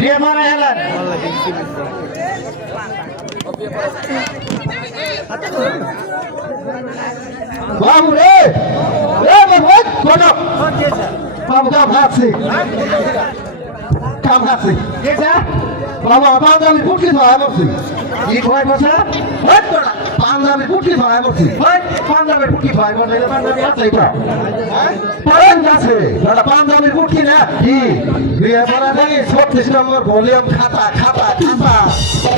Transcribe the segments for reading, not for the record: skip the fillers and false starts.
বিয়ে মারা হেলেন বাবু রে বাবু কোন বাবু কাম হাসি বাবা পাঞ্জাবি ফুটকি ধরা করছি কি ভয় বসা পাঞ্জাবি ফুটকি ধরা করছি পাঞ্জাবি ফুটকি ভয় বসে পাঞ্জাবি আছে এটা পাঞ্জাবি আছে পাঞ্জাবি ফুটকি না কি বিয়ে করা নেই 36 নম্বর ভলিউম খাতা খাতা খাতা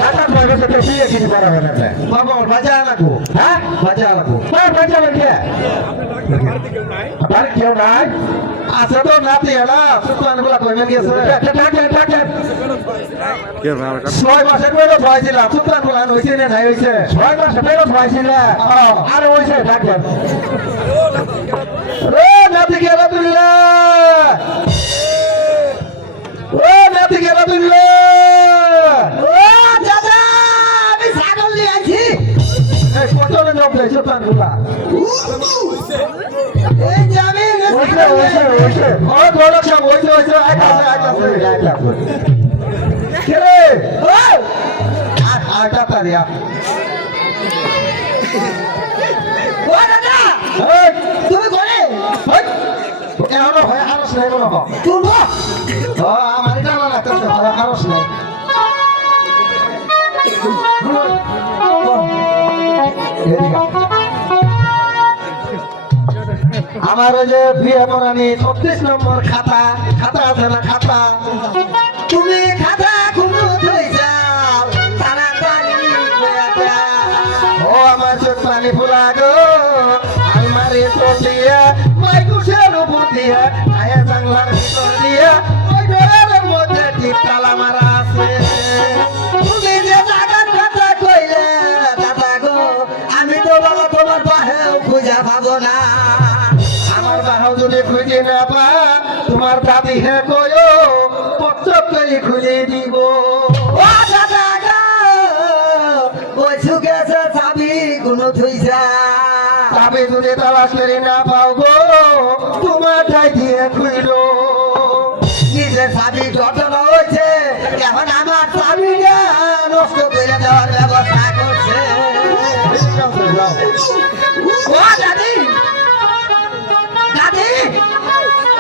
খাতা ভয় বসে তো বিয়ে কিনে করা হবে না বাবা বাজা লাগো হ্যাঁ বাজা লাগো বাজা লাগে বাড়ি কেউ নাই আছে তো নাতি এলা সুতান গুলা কইমেন গেছে টাকা টাকা 6 মাসের বেলা হয়েছিলাম সুতান গুলা হইছে না নাই হইছে 6 মাসের বেলা হয়েছিল আর হইছে টাকা রে নাতি গেলা দুল্লা ও নাতি গেলা দুল্লা ও দাদা আমি ছাগল নিয়ে আছি এই পটলে নবে সুতান গুলা এই জামি ওইছে ও বড় সব ওইছে আইতাছে কেরে ও আটা তারিয়া ও দাদা এই তুমি কোনে ওই এহনো হয় আরস নাই বলো তুমি ও আমার এটা না লাগতেছে আরস নাই আমার ওই যে বিয়ে পড়ানি 36 নম্বর খাতা খাতা আছে না খাতা তুমি খাতা খুঁজো ধরে যাও তাড়াতাড়ি ও আমার চোখ পানি ফুলা গো আলমারি তো দিয়া মাইকুশের উপর দিয়া আয়া জানলার ভিতর দিয়া ওই ঘরের মধ্যে টিপ তালা মারা আছে তুমি যে জায়গার কথা কইলে দাদা গো আমি তো বলো তোমার বাহেও খুঁজে পাবো না বাহাও যদি খুঁজে না পা তোমার দাদি হে কয়ো পচক করে খুলে দিব ও দাদা গো ওই সুগেছে চাবি কোনো থইছা চাবি যদি তালাশ করে না পাও গো তোমার ঠাই দিয়ে খুইলো নিজের চাবি ঘটনা হয়েছে এখন আমার চাবিটা নষ্ট করে দেওয়ার ব্যবস্থা করছে ও দাদি